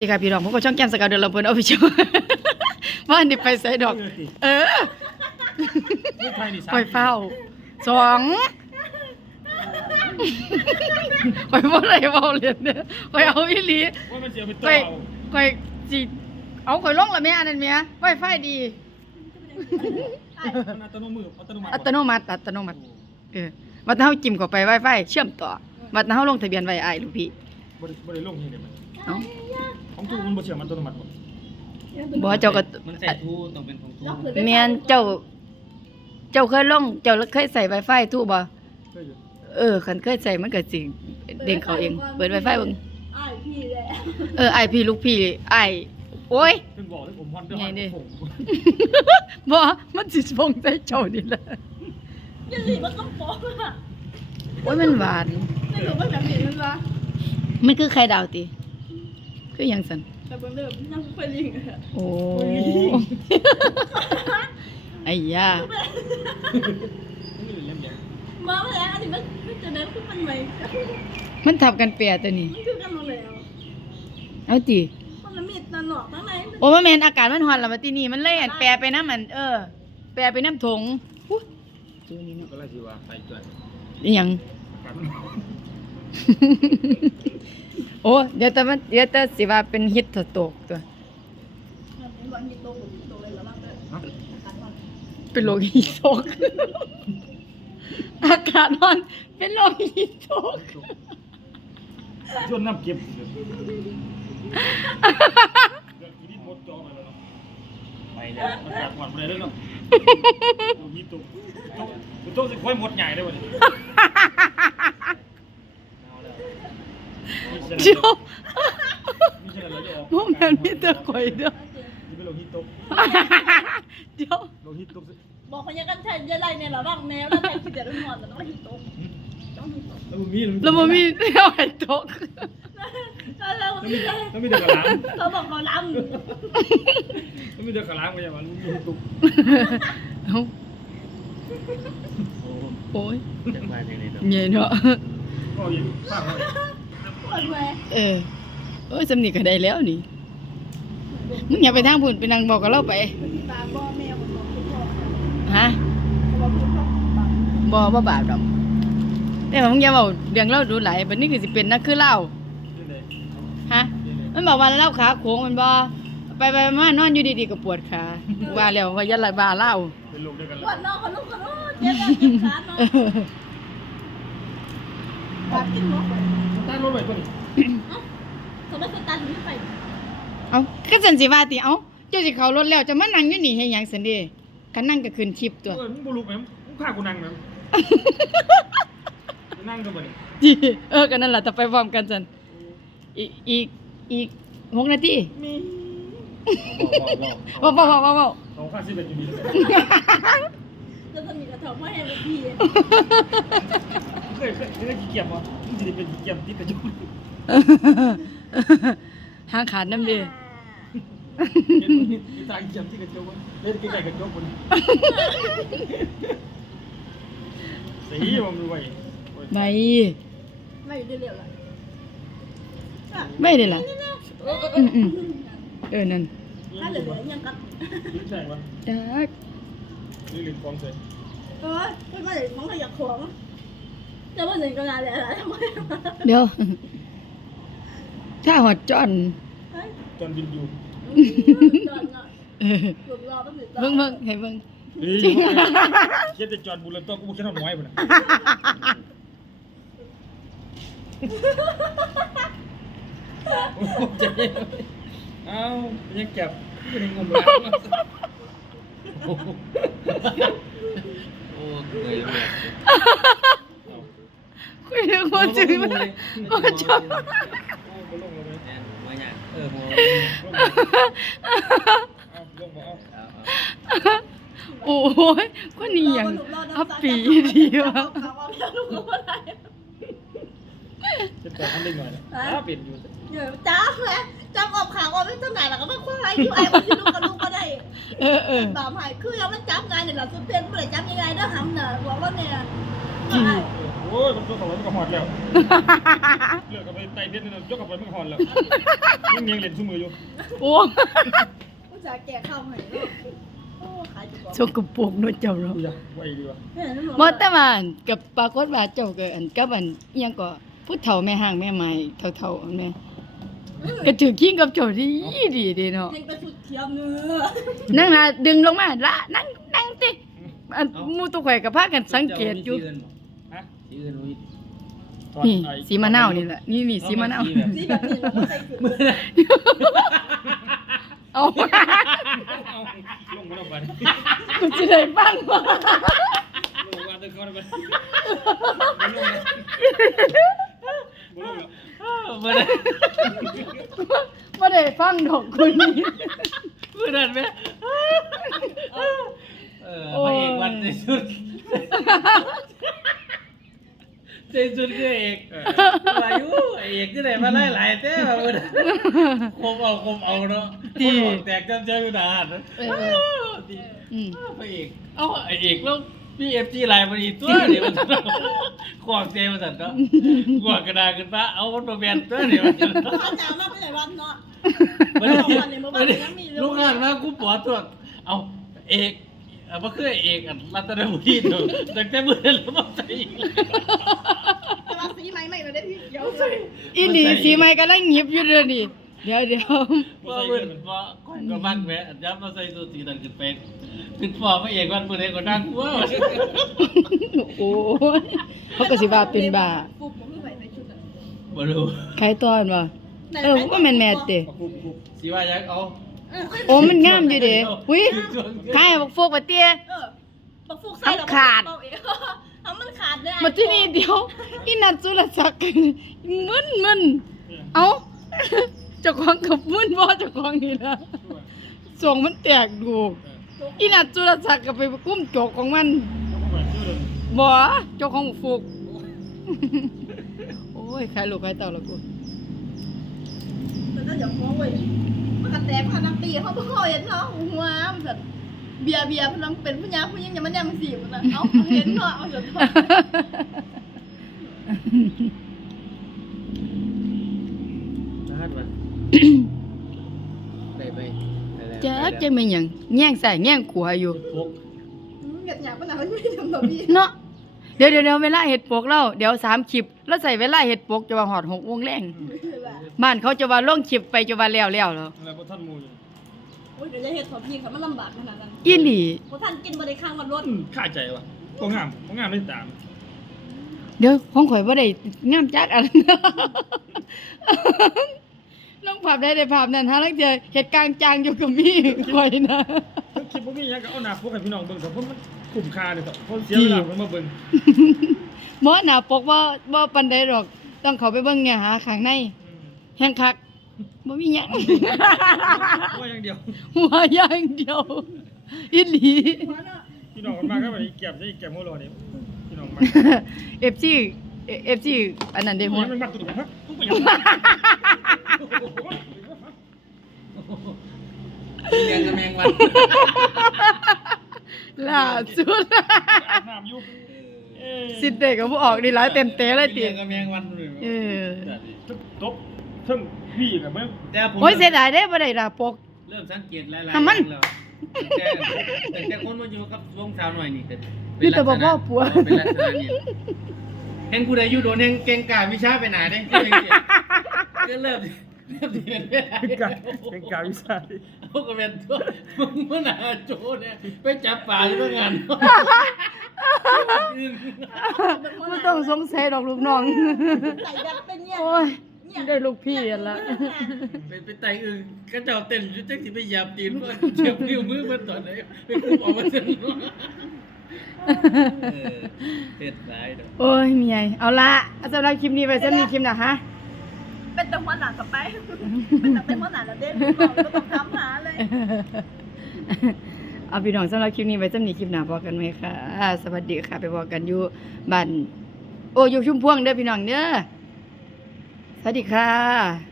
สวัสดีค่ะพี่น้องผมก็ช่องแก้มสกาวเดินลำเพลินออฟฟิเชียลว่าอันนี้ไปใส่ดอก เออไม่ไทยนี่ปล่อยเฝ้าสองปล่อยบ่อะไรเฝ้าเรียนเนี่ยปล่อยเอาอีหลีว่ามันเสียไปปตัวล่อยเอาปล่อยจีเอาข่อยลงละแม่อันนั้นแม่ปล่อยไฟดีมันอัตโนมืออัตโนมัติอัตโนมัติอัตโนมัติเออวัดเฮาจิ้มเข้าไปไวไฟเชื่อมต่อวัดเฮาลงทะเบียนไว้อ้ายลูกพี่บริบริลงที่ไหนมันเอ้า ของทูมันบ่เชื่อมันอัตโนมัติหมดบ่เจ้าก็มันใส่ทูต้องเป็นของทูแม่นเจ้า เจ้าเคยลงเจ้าเคยใส่ไวไฟทู่บ่เคยอยู่เออคันเคยใส่มันก็สิเด้งเขาเอง เปิดไวไฟเบิ่งอ้ายพี่แหละเออไอพี่ลูกพี่ไอโอ้ยถึงบอกเลยผมฮอนเดอร์ไงฮอนดิ ผมบ่มันสิฟงใส่เจ้านี่แหละยังสิมันต้องฟ้องอะโอ้ยมันหวาน ไม่รู้ว่าแบบนี้มันวะมันคือไข่ดาวติ คือหยังซั่นแต่บางเรื่องยังไม่ลิงอะโอ้ไอ้ยานี่เล่นเดียวมาแล้วอันนี้มันมันจะเดินขึ้นมันใหม่มันทับกันเปียตัวนี้ มันคือกันหมดแล้วเอาติมันละมีดนั่นหรอกทั้งในโอ้มันแม่นอากาศมันร้อนแล้วมาที่นี่มันเลยอันแปรไปน้ำมันเออ แปรไปน้ำถงอุ๊ยตัวนี้เนาะก็เลยสิว่าไปเกิดอิหยัง โอ้เดี๋ยวแต่มันเดี๋ยวแต่สิว่าเป็นฮิตถโตกตัววันนี้โตกโตเลยแล้วบ้างเลยเป็นโรคฮีโตก อากาศร้อน เป็นโรคฮีโตก ชวนน้ำเก็บเดี๋ยวกินนี่หมดจอไปแล้วเนาะไปเลยอากาศหวานไปเลยเนาะมีตุกตุกตุกสิค่อยหมดใหญ่เลยวันนี้ เดี๋ยวมีเช่นอะไรจะออกโมแมนมีแต่ข่อยเด้อนี่เป็นโลหิตตุกเดี๋ยวโลหิตตุกบอกคนยังกันใช่ยังไรเนี่ยหรอบ้างแนวแล้วใครคิดจะต้องนอนแต่ต้องหิโตกต้องหิโตกแล้วมีแล้วบ่มีเอาไอ้ตกแล้วเราแล้วมีแล้วมีเด็กกระล้างเราบอกเขาล้แล้วมีเด็กกระล้างไปอย่างมันมีตุกเอ้าโอ้โอ้ยจังหวะอย่างนี้เนาะเงี้ยเนาะก็ยิงข้าง เออโอ้ยสำนีก็ได้แล้วนี่มึงอย่าไปทางพุ่นไปนั่งบอกกับเราไปฮะบอกคุณพ่อบังบ่บ่บาปดอกแต่ว่ามึงอย่าเว้าเรื่องเราดูหลายบัดนี้คือสิเป็นนักคือเล่าฮะมันบอกว่าเล่าขาโค้งมันบ่ไปไปมานอนอยู่ดีๆก็ปวดขาว่าแล้วว่าอย่าลบาเล่าเป็นลูกด้วยกันปวดนองเขาลูกเขาลูกเจ็บแล้วเจ็บขานองเออปาก กินหมดตั้งรถไปตัวนี้เขาไม่เคยตาถึงไม่ไปเอาก็สันสิว่าติเอ้าเจ้าสิเข้ารถแล้วจะมานั่งอยู่นี่เฮ็ดหยังซั่นเด้คันนั่งก็ขึ้นคลิปตัว เออมึงบุลุกไหมมึงพากูนั่งไหมนั่งกันบ่นี่จิเออก็นั่นล่ะถ้าไปพร้อมกันซั่นอีกอีกอีกหกนาทีมีเว้าเว้าเว้าเว้าเว้าเขาข้าสิเป็นอยู่นี่เลยจะทำมีกระเถาไม่ให้ลูกพี่ เคยเคยเคยกี่เกียมวะมึงจะเป็นกี่เกียมที่กระจุกหางขาดน้ำเด้เห็นมึงมีตาเกียมที่กระจุกวะเล่นใกล้ๆกระจุกคนสีมันรวยใบไม่อยู่เร็วๆเลยใบได้ล่ะอืมอืมเออนั่นถ้าเหลือยังกัดลิ้นแฉกวะจักลิ้นลิ้นฟองใส่เออไม่ก็เลยมันก็อยากขวง จะมาหนึ่งก็งานเลยอะไรทำไมเดี๋ยว ถ้าหอดจอนจอนบินอยู่จอนอะเออหลบรอต้องหยุดเบิ่งเบิ่งให้เบิ่งเคิดจะจอนบุญแล้วตัวกูคิดว่าน้อยปุ่นเอ้ายังเก็บเป็นงมแล้วโอ้เคยเลย คุยถึงคนจื้อมันก็ชอบแอนว่าอย่างเออโมลงมาเอาเอาเอาโอ้ยคนนี้หยังอัปปีดีวะเขาว่าไม่รู้อะไรจะแต่อันเล็กหน่อยนะอ้าเปลี่ยนอยู่เดี๋ยวจ้าแม่จ้าออกข่าวออกไม่ตั้งไหนแล้วก็ไม่ควายอยู่ไอ้คนที่ลูกกับลูกก็ได้เออเออตามให้คือยังไม่จับงานเนี่ยเราสุดเพี้ยนเมื่อไหร่จับยังไงเด้อหำเนอะบอกว่าเนี่ย โอ้โอ้ยมันตัวสองมันก็หอดแล้วเลือกกับไปไต่เพชรนี่ยกกับไปมันก็หอดแล้วยังเนียงเล่นซุมืออยู่โอ้อุตส่าห์แก่ข้าวให้เนาะโอ้ขายจุกบอกสกปรกเนาะเจ้าเนาะกูอยากไว้ดีกว่าเห็นไหมบ่แต่ว่าอันกับปรากฏว่าเจ้าก็อันกับอันอิหยังก็ผู้เฒ่าแม่ห้างแม่ไม้เฒ่าๆอันแม่ก็ถือขิงกับเจ้าดีดีเด้เนาะ ยังไปสุดเทียมเนื้อนั่งล่ะดึงลงมาละนั่งนั่งติอันหมู่ตุข่อยก็พากันสังเกตอยู่ฮะสีอื่นบ่ มีถอดนี่ไอ้สีมะนาวนี่แหละนี่นี่สีมะนาวสีแบบสีแบบนี้เราไม่ใส่ขึ้นเอาเอาลงมาลงไปกูจะได้ฟังบ่ลงมาตึ้งก้อนไปไม่ลงเลยไม่ลงแล้วบ่ได้บ่ได้ฟังดอกคุณนี่บ่ได้แม่เออพระเอกวันใจสุด ใจสุดคือเอกอายุเอกคือได้มาหลายๆแต่ว่าบ่ได้คมเอาคมเอาเนาะคนออกแตกจำเจออยู่นานเออๆอืมพระเอกเอ้าไอเอกแล้วพี่เอฟจีไลน์มาดีตัวเดี๋ยวมันจะขวางเจมันจะเนาะขวางกระดาษขึ้นมาเอามันมาแบนตัวเดี๋ยวมันจะเนาะข้าวจามากไปไหนวันเนาะวันนี้วันนี้ลูกงานมากูปวดตัวเอาเอกเอามาคือเอกอันรัตนบุรีเถอะแต่แต่มือแล้วมาใส่ ได้ที่เดียวเลยอีนี่สีใหม่กำลังหยิบอยู่เด้อนี่เดี๋ยวเดี๋ยวว่ามือว่าก้อยก็บังแม่ยับมาใส่ตัวสีนั่นขึ้นไปขึ้นฟอพระเอกวันมือเด็กก็นั่งว้าวโอ้ยเขาก็สิว่าเป็นบ้าฟุกมันคือใส่ในชุดอะบ่รู้ใครตอนบ่เออว่าแม่นแม่เตะมาคุบคุบสิว่าอยากเอาเออโอ้มันงามอยู่เด้อุ้ยใครบอกพวกบ่เตี้ยเออบักฟุกใส่แล้วขาด เอเองเอามันขาดเลยมาที่นี่เดี๋ยวอีนัดสุรศักดิ์มึนมึนเอ้าเจ้าของกับมึนบ่เจ้าของนี่ล่ะส่งมันแตกดูอีนัดสุรศักดิ์ก็ไปกุ้มโจกของมันบ่เจ้าของฟุกโอ้ยใครลูกใครเต่าละกูแต่ถ้าอย่าฟ้องเว้ยมันกระแตกพนักตีเขาบ่เห็นเขาหัวมันแบบ เบียร์เบียร์พนังเป็นผู้หญิงผู้หญิงอย่ามันยังสีมันนะเอาเห็นเนาะเอาเดี๋ยวเถอะรหัสวะได้ไปได้แล้วจักจะมีหยังแย่งใส่แย่งขัวอยู่พกอืมเกิดอยากมันอะไรไม่ทำแบบนี้เนาะเดี๋ยวเดี๋ยวเดี๋ยวเวลาเห็ดปวกเราเดี๋ยวสามคลิปแล้วใส่เวลาเห็ดปวกจะว่าหอดหกวงแรงบ้านเขาจะว่าลงคลิปไปจะว่าแล้วแล้วเหรออะไรพวกท่านมูอยู่ โอ้ยเดี๋ยวจะเห็ดสอบพี่ค่ะมันลำบากขนาดนั้นอีหลี เพราะท่านกินบริข้างมันรถอืมข้าใจวะก็งามก็งามไม่ตามเดี๋ยวของข่อยบ่ได้งามจักอันลงภาพได้ได้ภาพนั้นฮะลังเจอเหตุการณ์จางอยู่กับมี่ข่อยนะ คลิปพวกนี้ยังก็เอาหน้าพวกให้พี่น้องเบิ่งแต่เพราะมันคุ้มค่าเลยครับเพราะเสียเวลามันมาเบิ่งหมอหน้าปกว่าบ่ปานใดหรอก ต้องเข้าไปเบิ่งเนี่ยหาข้างในแห้งคัก บ่มีหยังว่าอย่างเดียวหัวอย่างเดียวอีหลีหัวเนาะพี่น้องกันมาก็แบบอีแก็บได้อีแก็บหัวเรอเนี่ยพี่น้องมา FC FC อันนั้นเด้หัวมันมัดตัวฮะปุ๊บไปยังเรียนกระแมงวันล่าสุดอาบน้ำอยู่เอ้ยสิเด็กก็บ่ออกนี่หลายเต็มเตะเลยติเรียนกระแมงวันเลยเออทึบตบ ทึ่งพี่กับมันแต่ผมโอ้ยเสียดายเด้บ่ได้ล่ะปก เริ่มสังเกตหลายๆทำมัน แล้วแต่แต่แต่คนมาอยู่กับวงสาวหน่อยนี่แต่มีแต่บอกว่าปัวเป็นลักษณะนี้เห็นกูได้อยู่โดนเฮงเก่งกาวิชาไปไหนได้ก็เริ่มเริ่มเรียนไม่ได้เป็นการเป็นการวิสัยเอากระเบนตัวมึงมันหาโจเนี่ยไปจับปลาอยู่ตั้งงานบ่ต้องสงสัยดอกลูกน้อง ใส่แบบเป็นเนี่ยโอ้ย ได้ลูกพี่อันละเป็นไปไต่อึ่งกระเจ้าเต้นอยู่จังสิไปหยาบตีนเพื่อนเจ็บนิ้วมือมันตอนไหนไปคุมออกมาเส้นเออเฮ็ดร้ายเด้อโอ้ยเมียเอาละสำหรับคลิปนี้ไว้ซั่นนี้คลิปนะฮะเป็นแต่หัวหนากับไป เป็นแต่เป็นหัวหนาแล้วเด่นบอกก็ต้องทำหาเลย เอาพี่น้องสำหรับคลิปนี้ไว้สำนี้คลิปหน้าพอกันไหมค่ะสวัสดีค่ะ ไปพอกันอยู่บ้านโอ้อยู่ชุมพวงเด้อพี่น้องเด้อ สวัสดีค่ะ